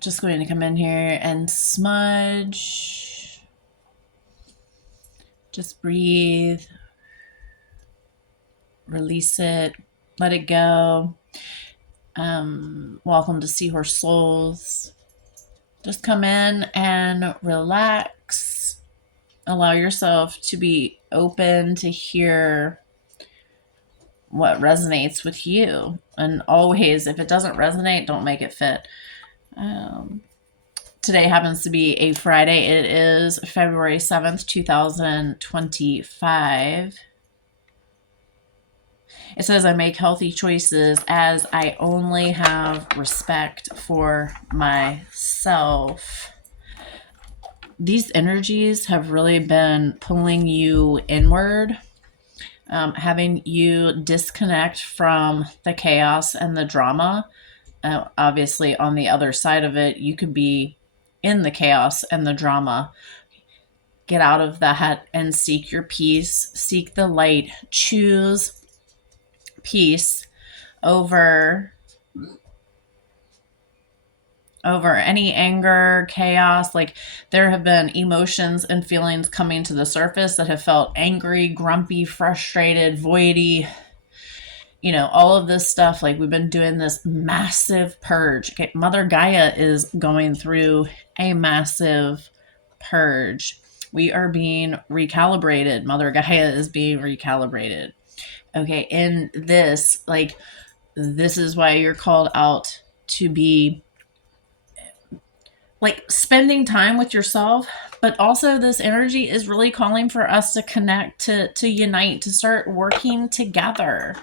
Just going to come in here and smudge. Just breathe. Release it. Let it go. Welcome to Seahorse Souls. Just come in and relax. Allow yourself to be open to hear what resonates with you. And always, if it doesn't resonate, don't make it fit. Today happens to be a Friday. It is February 7th, 2025. It says, I make healthy choices as I only have respect for myself. These energies have really been pulling you inward, having you disconnect from the chaos and the drama. Obviously, on the other side of it, you could be in the chaos and the drama. Get out of that and seek your peace. Seek the light. Choose peace over any anger, chaos. Like, there have been emotions and feelings coming to the surface that have felt angry, grumpy, frustrated, voidy, all of this stuff. Like, we've been doing this massive purge. Okay, Mother Gaia is going through a massive purge. We are being recalibrated. Mother Gaia is being recalibrated. Okay, in this, this is why you're called out to be, spending time with yourself. But also, this energy is really calling for us to connect, to unite, to start working together.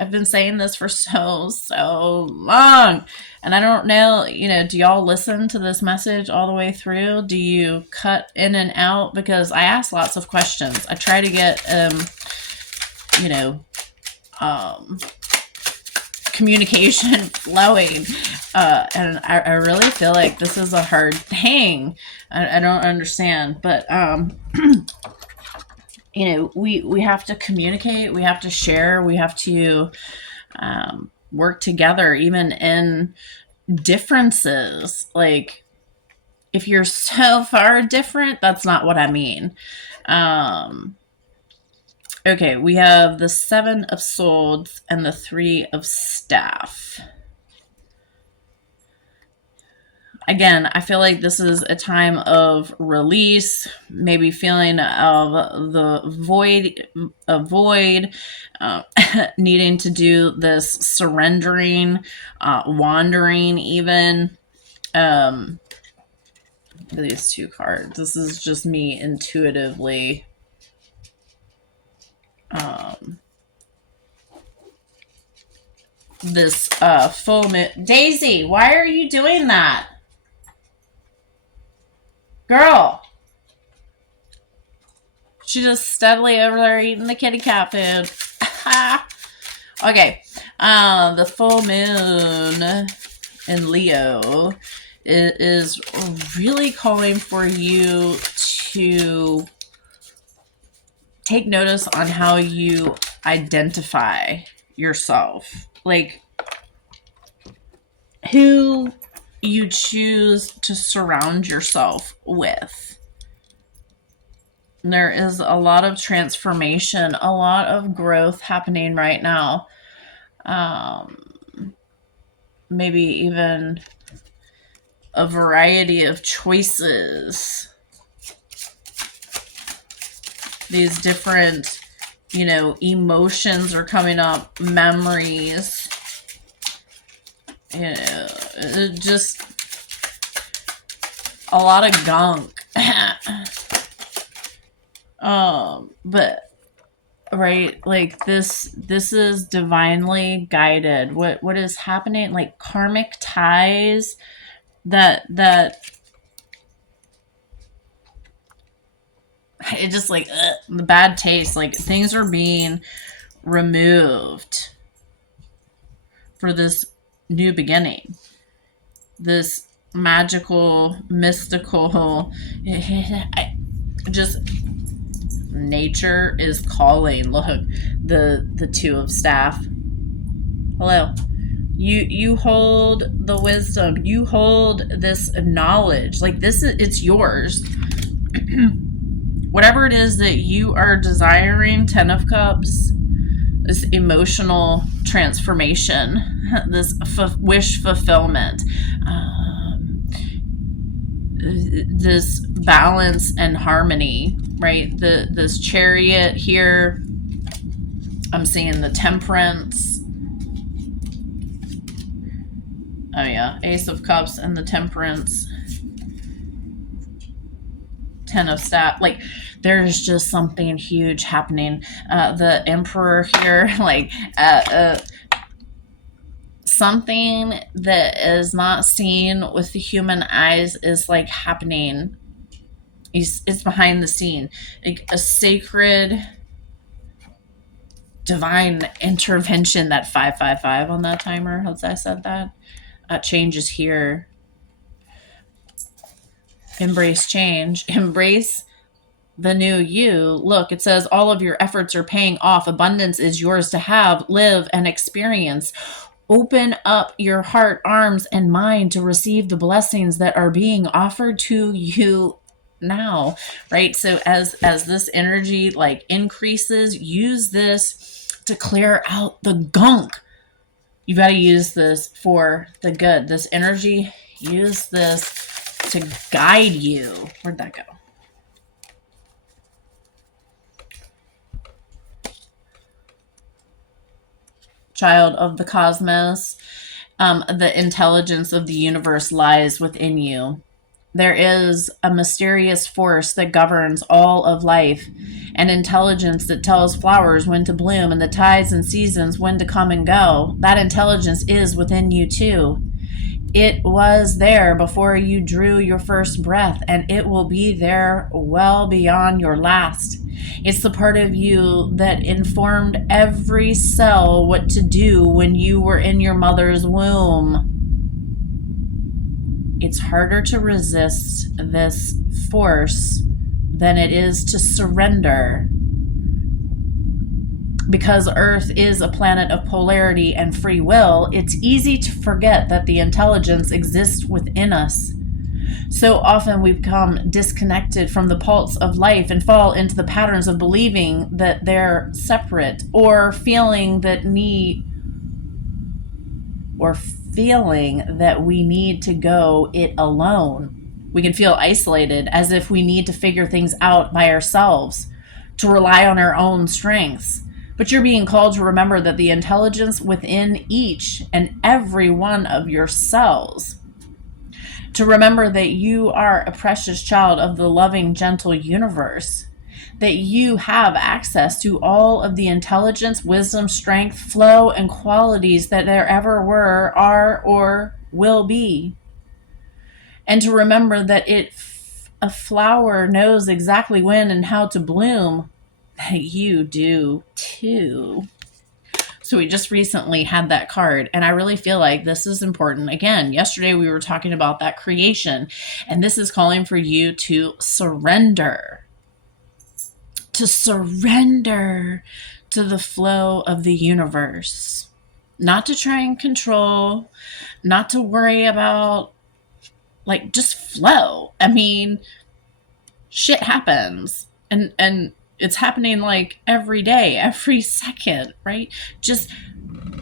I've been saying this for so long. And I don't know, do y'all listen to this message all the way through? Do you cut in and out? Because I ask lots of questions. I try to get, communication flowing. And I really feel like this is a hard thing. I don't understand. But, we have to communicate, we have to share, we have to work together, even in differences. Like, if you're so far different, that's not what I mean. Okay, we have the 7 of Swords and the 3 of Staff. Again, I feel like this is a time of release, maybe feeling of the void, needing to do this surrendering, wandering even. These 2 cards. This is just me intuitively. This full moon. Daisy, why are you doing that? Girl. She's just steadily over there eating the kitty cat food. Okay. The full moon in Leo is really calling for you to take notice on how you identify yourself. Like, who you choose to surround yourself with. There is a lot of transformation, a lot of growth happening right now. Maybe even a variety of choices. These different, emotions are coming up, memories. Just a lot of gunk. But right, like this is divinely guided. What is happening? Like karmic ties that it just the bad taste, like things are being removed for this new beginning, this magical, mystical, just nature is calling. Look, the 2 of Staff. Hello. You hold the wisdom, you hold this knowledge, like this is, it's yours. Whatever it is that you are desiring, 10 of Cups, this emotional transformation, this wish fulfillment, this balance and harmony, right? This Chariot here, I'm seeing the Temperance. Oh yeah, Ace of Cups and the Temperance. 10 of Staff. Like, there's just something huge happening. The Emperor here, like, something that is not seen with the human eyes is like happening. It's behind the scene. Like a sacred divine intervention. That 555 on that timer, as I said that, changes here. Embrace change. Embrace the new you. Look, it says all of your efforts are paying off. Abundance is yours to have, live, and experience. Open up your heart, arms, and mind to receive the blessings that are being offered to you now, right? So as this energy like increases, use this to clear out the gunk. You've got to use this for the good. This energy, use this to guide you. Where'd that go? Child of the cosmos, the intelligence of the universe lies within you. There is a mysterious force that governs all of life, an intelligence that tells flowers when to bloom and the tides and seasons when to come and go. That intelligence is within you too. It was there before you drew your first breath, and it will be there well beyond your last. It's the part of you that informed every cell what to do when you were in your mother's womb. It's harder to resist this force than it is to surrender. Because Earth is a planet of polarity and free will, it's easy to forget that the intelligence exists within us. So often we become disconnected from the pulse of life and fall into the patterns of believing that they're separate, or feeling that we need to go it alone. We can feel isolated, as if we need to figure things out by ourselves, to rely on our own strengths. But you're being called to remember that the intelligence within each and every one of your cells, to remember that you are a precious child of the loving, gentle universe, that you have access to all of the intelligence, wisdom, strength, flow, and qualities that there ever were, are, or will be. And to remember that a flower knows exactly when and how to bloom, that you do too. So we just recently had that card, and I really feel like this is important. Again, yesterday we were talking about that creation, and this is calling for you to surrender. To surrender to the flow of the universe. Not to try and control, not to worry about, like, just flow. I mean, shit happens. And it's happening like every day, every second, right? Just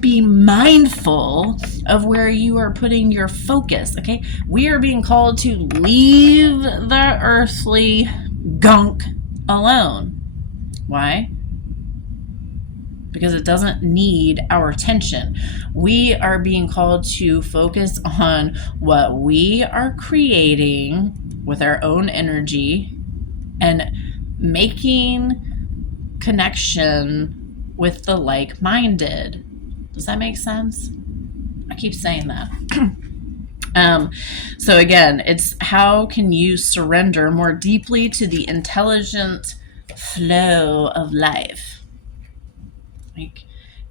be mindful of where you are putting your focus, okay? We are being called to leave the earthly gunk alone. Why? Because it doesn't need our attention. We are being called to focus on what we are creating with our own energy and making connection with the like-minded. Does that make sense? I keep saying that. So again, it's how can you surrender more deeply to the intelligent flow of life? Like,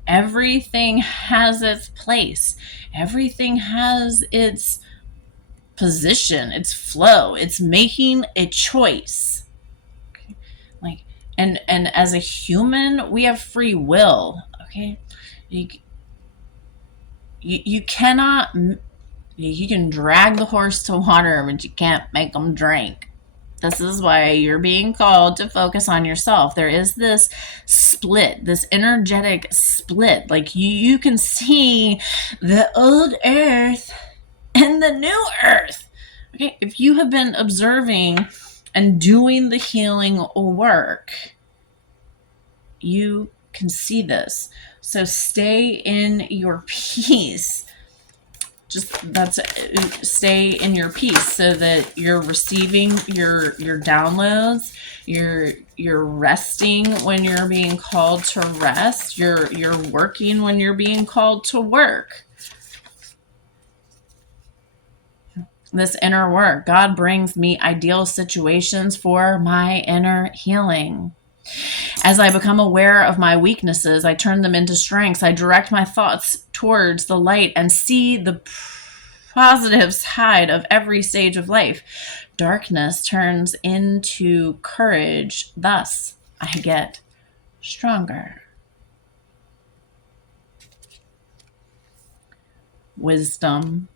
everything has its place. Everything has its position, its flow. It's making a choice. Like, and as a human, we have free will. Okay, You cannot, you can drag the horse to water, but you can't make them drink. This is why you're being called to focus on yourself. There is this split, this energetic split. Like you can see the old earth and the new earth. Okay, if you have been observing and doing the healing work, you can see this. So stay in your peace. Stay in your peace so that you're receiving your downloads, you're resting when you're being called to rest, you're working when you're being called to work. This inner work, God brings me ideal situations for my inner healing. As I become aware of my weaknesses, I turn them into strengths. I direct my thoughts towards the light and see the positive side of every stage of life. Darkness turns into courage. Thus, I get stronger. Wisdom.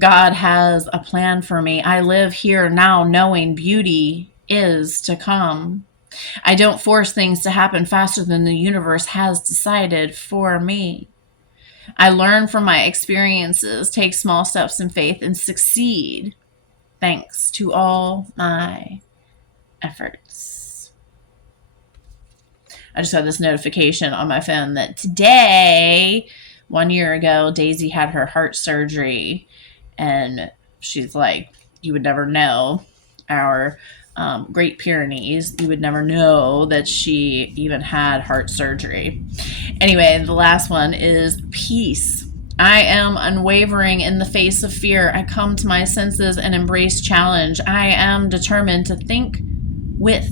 God has a plan for me. I live here now knowing beauty is to come. I don't force things to happen faster than the universe has decided for me. I learn from my experiences, take small steps in faith, and succeed thanks to all my efforts. I just got this notification on my phone that today, 1 year ago, Daisy had her heart surgery. And she's like, you would never know. Our Great Pyrenees, you would never know that she even had heart surgery. Anyway, the last one is peace. I am unwavering in the face of fear. I come to my senses and embrace challenge. I am determined to think with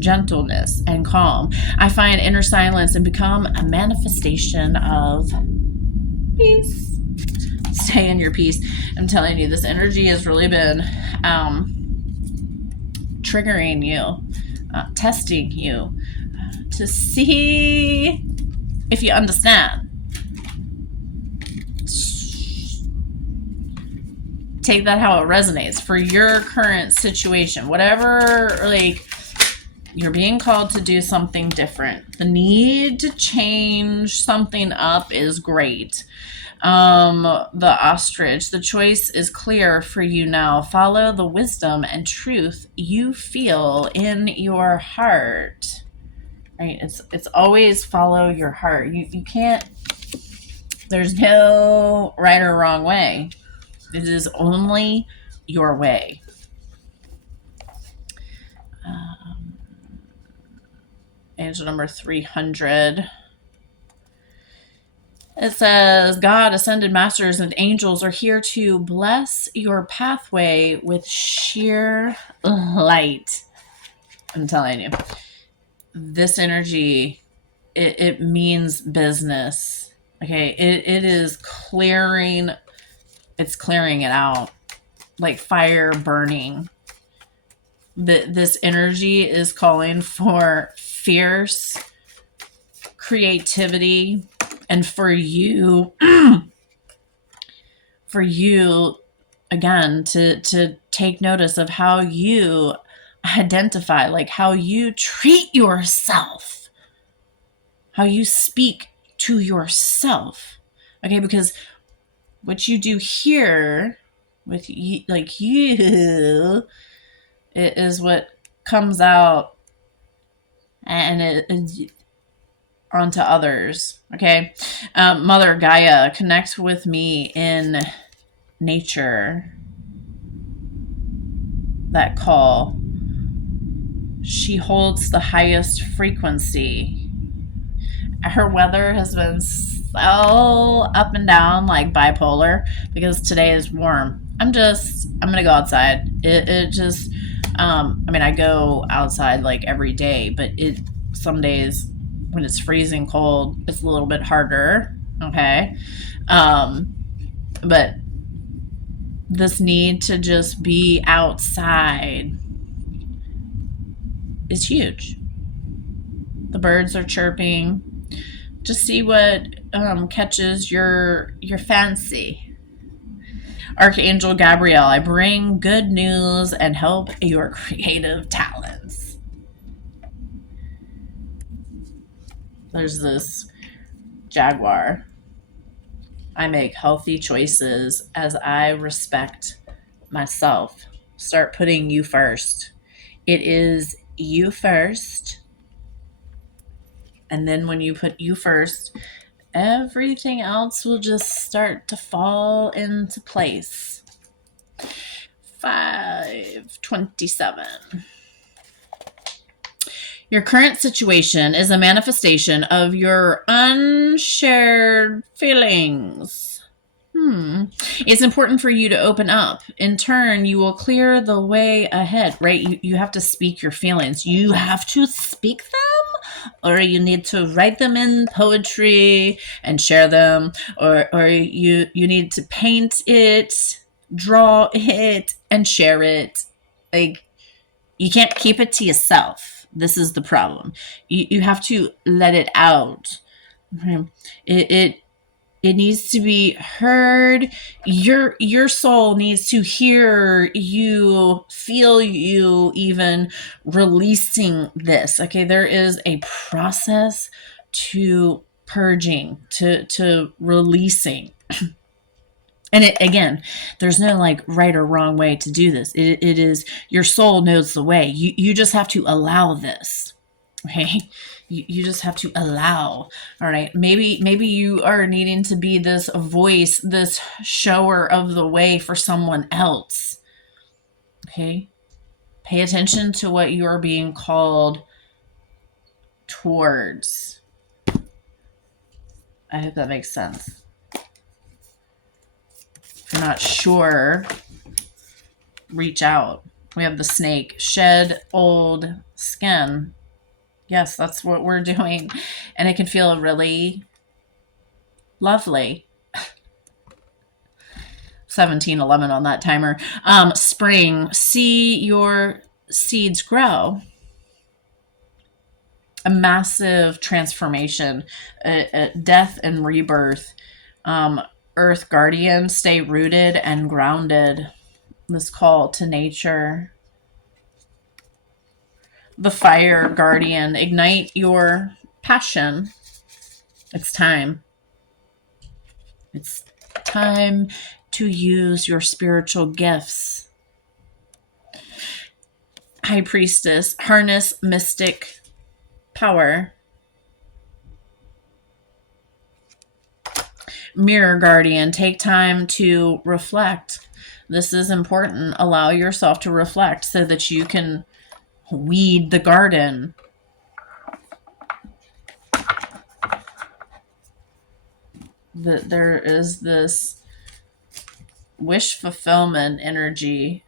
gentleness and calm. I find inner silence and become a manifestation of peace. Stay in your peace. I'm telling you, this energy has really been triggering you, testing you to see if you understand. Take that how it resonates for your current situation. Whatever, like, you're being called to do something different. The need to change something up is great. The ostrich, the choice is clear for you now. Follow the wisdom and truth you feel in your heart. Right? It's always follow your heart. You can't, there's no right or wrong way. It is only your way. Angel number 300. It says, God, ascended masters, and angels are here to bless your pathway with sheer light. I'm telling you, this energy, it means business. Okay, it is clearing, it's clearing it out like fire burning. This energy is calling for fierce creativity. And for you, again, to take notice of how you identify, like how you treat yourself, how you speak to yourself. Okay, because what you do here with you, like you, it is what comes out, and it onto others. Okay. Mother Gaia connects with me in nature. That call. She holds the highest frequency. Her weather has been so up and down, like bipolar, because today is warm. I'm gonna go outside. It just, I go outside like every day, but some days when it's freezing cold, it's a little bit harder. Okay. But this need to just be outside is huge. The birds are chirping. Just see what catches your fancy. Archangel Gabriel, I bring good news and help your creative talents. There's this jaguar. I make healthy choices as I respect myself. Start putting you first. It is you first. And then when you put you first, everything else will just start to fall into place. 527. Your current situation is a manifestation of your unshared feelings. It's important for you to open up. In turn, you will clear the way ahead, right? You have to speak your feelings. You have to speak them, or you need to write them in poetry and share them, or you need to paint it, draw it, and share it. Like, you can't keep it to yourself. This is the problem. You have to let it out. It needs to be heard. Your soul needs to hear you, feel you even releasing this. Okay, there is a process to purging, to releasing. And again, there's no like right or wrong way to do this. It is your soul knows the way. You just have to allow this. Okay, you just have to allow. All right, maybe you are needing to be this voice, this shower of the way for someone else. Okay, pay attention to what you are being called towards. I hope that makes sense. If you're not sure, reach out. We have the snake. Shed old skin. Yes, that's what we're doing. And it can feel really lovely. 17:11 on that timer. Spring. See your seeds grow. A massive transformation. Death and rebirth. Earth guardian. Stay rooted and grounded. This call to nature. The fire guardian, ignite your passion. It's time. It's time to use your spiritual gifts. High priestess, harness mystic power. Mirror guardian, take time to reflect. This is important. Allow yourself to reflect so that you can weed the garden. There is this wish fulfillment energy.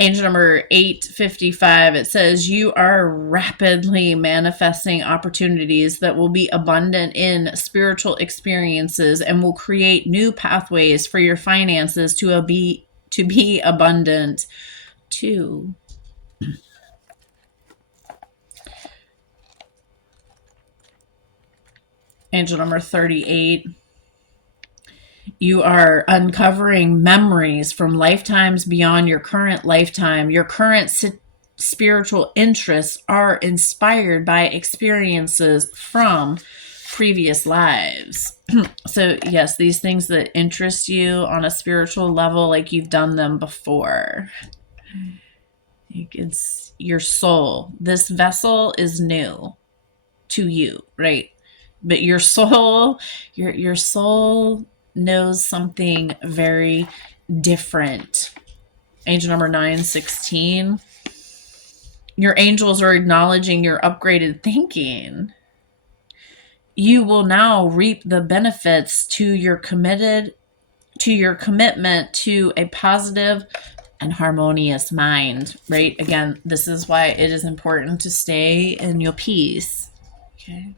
Angel number 855, it says you are rapidly manifesting opportunities that will be abundant in spiritual experiences and will create new pathways for your finances to be abundant too. Angel number 38. You are uncovering memories from lifetimes beyond your current lifetime. Your current spiritual interests are inspired by experiences from previous lives. So yes, these things that interest you on a spiritual level, like you've done them before. It's your soul. This vessel is new to you, right? But your soul, your soul knows something very different. Angel number 916. Your angels are acknowledging your upgraded thinking. You will now reap the benefits to your commitment to a positive and harmonious mind, right? Again, this is why it is important to stay in your peace. Okay.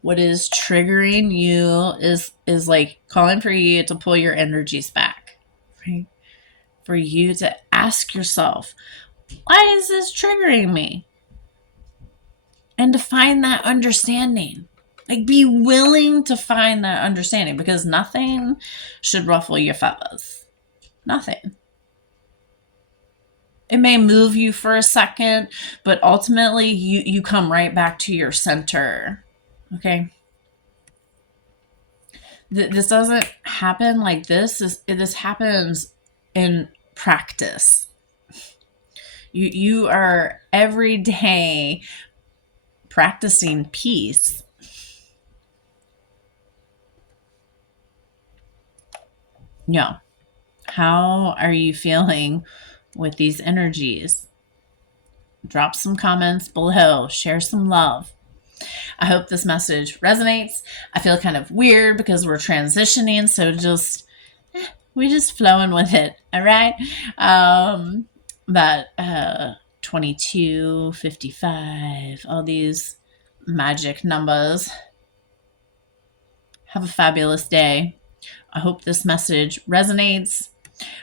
What is triggering you is like calling for you to pull your energies back, right? For you to ask yourself, Why is this triggering me? And to find that understanding. Like, be willing to find that understanding, because nothing should ruffle your feathers. Nothing. It may move you for a second, but ultimately you come right back to your center. Okay? This doesn't happen like this. This happens in practice. You are every day practicing peace. No. How are you feeling with these energies? Drop some comments below. Share some love. I hope this message resonates. I feel kind of weird because we're transitioning, so we're just flowing with it. All right. That 22, 55, all these magic numbers. Have a fabulous day. I hope this message resonates.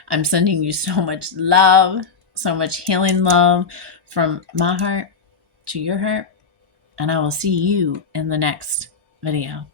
I'm sending you so much love, so much healing love from my heart to your heart. And I will see you in the next video.